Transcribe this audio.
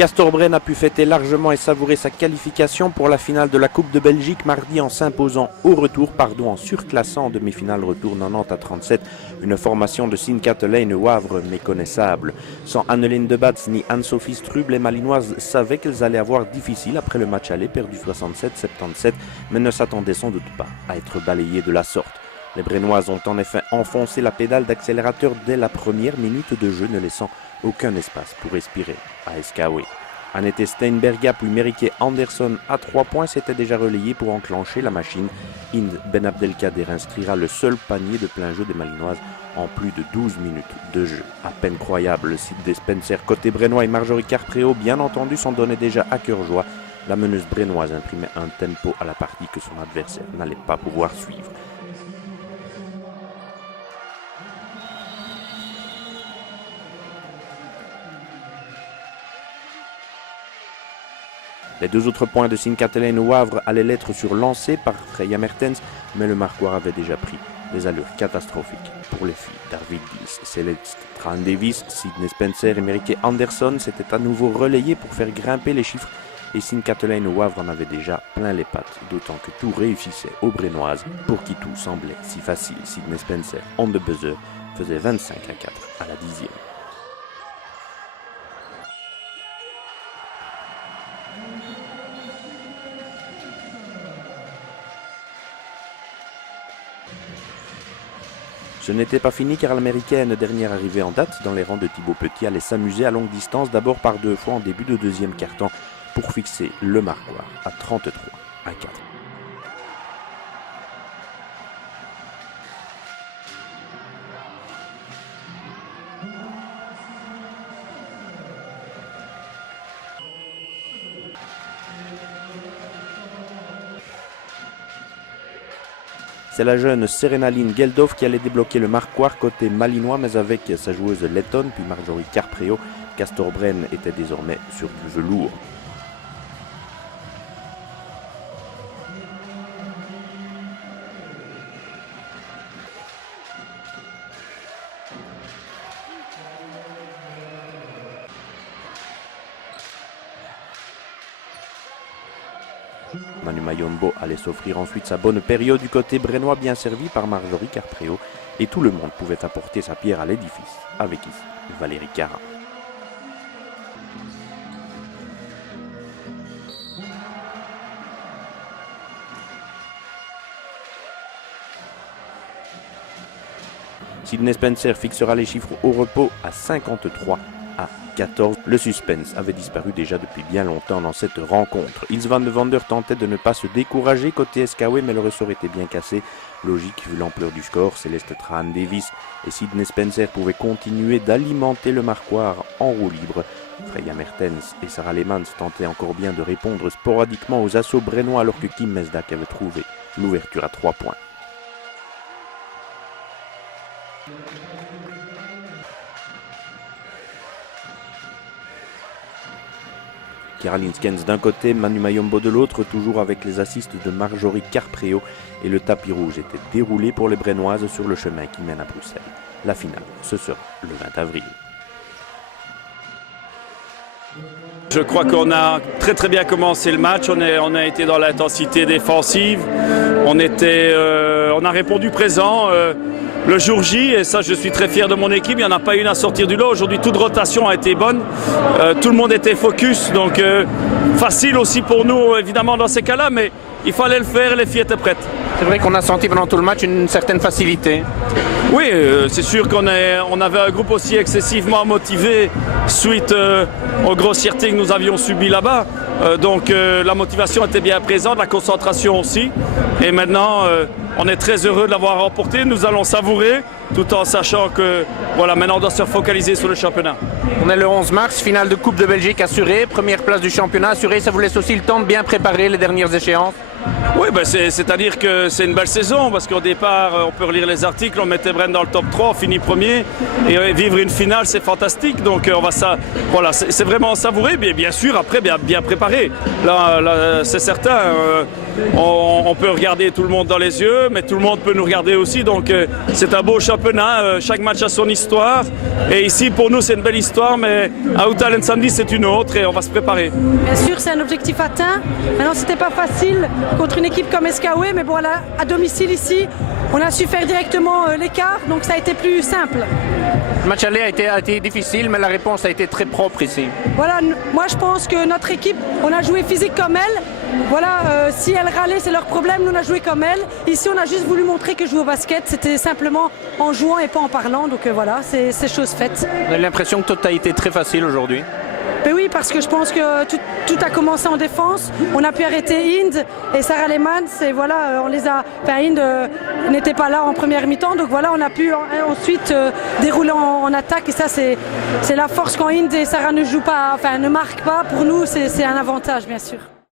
Castorbren a pu fêter largement et savourer sa qualification pour la finale de la Coupe de Belgique mardi en s'imposant au retour, en surclassant en demi-finale retour 90-37, une formation de Sien Katelijne Wavre méconnaissable. Sans Anneleen de Bats ni Anne-Sophie Struble, les Malinoises savaient qu'elles allaient avoir difficile après le match aller perdu 67-77, mais ne s'attendaient sans doute pas à être balayées de la sorte. Les Brennoises ont en effet enfoncé la pédale d'accélérateur dès la première minute de jeu, ne laissant aucun espace pour respirer à SKW. Annette Steinberga puis Merike Andersson à 3 points s'était déjà relayé pour enclencher la machine. Hind Ben Abdelkader inscrira le seul panier de plein jeu des Malinoises en plus de 12 minutes de jeu. À peine croyable, le site des Spencer côté brennois et Marjorie Carpréau bien entendu s'en donnaient déjà à cœur joie. La meneuse brennoise imprimait un tempo à la partie que son adversaire n'allait pas pouvoir suivre. Les deux autres points de Sien Katelijne Wavre allaient l'être sur lancé par Freya Mertens, mais le Marquois avait déjà pris des allures catastrophiques. Pour les filles, Darvid Gils, Celeste Tran-Davis, Sydney Spencer et Merike Andersson s'étaient à nouveau relayés pour faire grimper les chiffres et Sien Katelijne Wavre en avait déjà plein les pattes, d'autant que tout réussissait aux Brennoises, pour qui tout semblait si facile. Sydney Spencer, on the buzzer, faisait 25-4 à la 10e. Ce n'était pas fini car l'américaine, dernière arrivée en date dans les rangs de Thibaut Petit, allait s'amuser à longue distance d'abord par 2 fois en début de deuxième quart-temps pour fixer le Marquois à 33-4. C'est la jeune Serenaline Geldof qui allait débloquer le Marquois côté malinois, mais avec sa joueuse lettonne, puis Marjorie Carpréau, Castorbren était désormais sur du velours. Manu Mayombo allait s'offrir ensuite sa bonne période du côté brennois, bien servi par Marjorie Carpréau, et tout le monde pouvait apporter sa pierre à l'édifice, avec ici Valérie Cara. Sydney Spencer fixera les chiffres au repos à 53-14. Le suspense avait disparu déjà depuis bien longtemps dans cette rencontre. Ils van de Vander tentait de ne pas se décourager côté SKW, mais le ressort était bien cassé. Logique vu l'ampleur du score, Celeste Tran-Davis et Sydney Spencer pouvaient continuer d'alimenter le Marquois en roue libre. Freya Mertens et Sarah Lehmann tentaient encore bien de répondre sporadiquement aux assauts brennois alors que Kim Mesdak avait trouvé l'ouverture à 3 points. Caroline Skens d'un côté, Manu Mayombo de l'autre, toujours avec les assists de Marjorie Carpréau, et le tapis rouge était déroulé pour les Brennoises sur le chemin qui mène à Bruxelles. La finale, ce sera le 20 avril. Je crois qu'on a très bien commencé le match, on a été dans l'intensité défensive, on a répondu présent. Le jour J, et ça je suis très fier de mon équipe, il n'y en a pas une à sortir du lot. Aujourd'hui toute rotation a été bonne, tout le monde était focus, donc facile aussi pour nous évidemment dans ces cas-là, mais il fallait le faire et les filles étaient prêtes. C'est vrai qu'on a senti pendant tout le match une certaine facilité. Oui, c'est sûr qu'on avait un groupe aussi excessivement motivé suite aux grossièretés que nous avions subies là-bas. Donc la motivation était bien présente, la concentration aussi. Et maintenant, on est très heureux de l'avoir remporté. Nous allons savourer, tout en sachant que voilà, maintenant on doit se focaliser sur le championnat. On est le 11 mars, finale de Coupe de Belgique assurée, première place du championnat assurée. Ça vous laisse aussi le temps de bien préparer les dernières échéances? Oui, c'est-à-dire que c'est une belle saison parce qu'au départ, on peut relire les articles, on mettait Brenne dans le top 3, on finit premier et vivre une finale, c'est fantastique. Donc on va voilà, c'est vraiment savourer, bien sûr, après bien préparé. Là c'est certain, on peut regarder tout le monde dans les yeux, mais tout le monde peut nous regarder aussi. Donc c'est un beau championnat, chaque match a son histoire. Et ici, pour nous, c'est une belle histoire, mais à Outalen samedi, c'est une autre et on va se préparer. Bien sûr, c'est un objectif atteint. Maintenant, c'était pas facile contre une équipe comme SKW, mais bon, là, à domicile ici, on a su faire directement l'écart, donc ça a été plus simple. Le match aller a été difficile, mais la réponse a été très propre ici. Voilà, moi je pense que notre équipe, on a joué physique comme elle. Voilà, si elle râlait, c'est leur problème, nous on a joué comme elle. Ici, on a juste voulu montrer que jouer au basket, c'était simplement en jouant et pas en parlant, donc voilà, c'est chose faite. J'ai l'impression que tout a été très facile aujourd'hui. Ben oui, parce que je pense que tout a commencé en défense. On a pu arrêter Inde et Sarah Lehmann. Et voilà, Inde n'était pas là en première mi-temps. Donc voilà, on a pu ensuite dérouler en attaque. Et ça, c'est la force quand Inde et Sarah ne jouent pas, ne marquent pas. Pour nous, c'est un avantage, bien sûr.